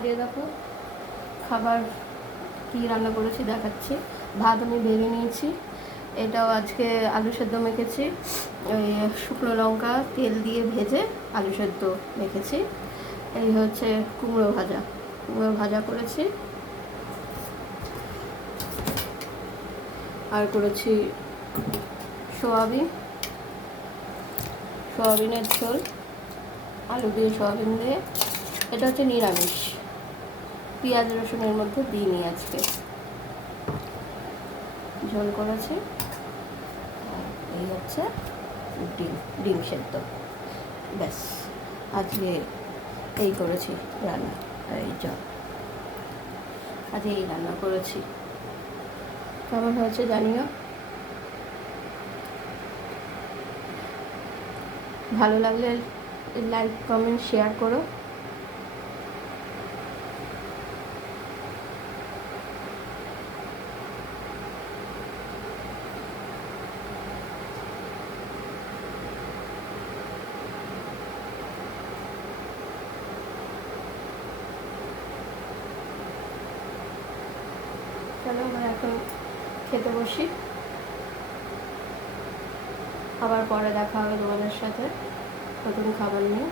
সাজিয়ে দেখো খাবার কী রান্না করেছি দেখাচ্ছি। ভাত আমি বেড়ে নিয়েছি, এটাও আজকে আলু সেদ্ধ মেখেছি, ওই শুকনো লঙ্কা তেল দিয়ে ভেজে আলু সেদ্ধ মেখেছি। এই হচ্ছে কুমড়ো ভাজা করেছি, আর করেছি সোয়াবিনের ঝোল, আলু দিয়ে সোয়াবিন দিয়ে। এটা হচ্ছে নিরামিষ, পেঁয়াজ রসুনের মধ্যে দিইনি আজকে, ঝোল করেছি। আর এই হচ্ছে ডিম সেদ্ধ। ব্যাস, আজকে এই করেছি রান্না। এই আজকে এই রান্না করেছি। কেমন হয়েছে জানিও, ভালো লাগলে লাইক কমেন্ট শেয়ার করো। চলো আমরা এখন খেতে বসি, আবার পরে দেখা হবে তোমাদের সাথে নতুন খাবার নিয়ে।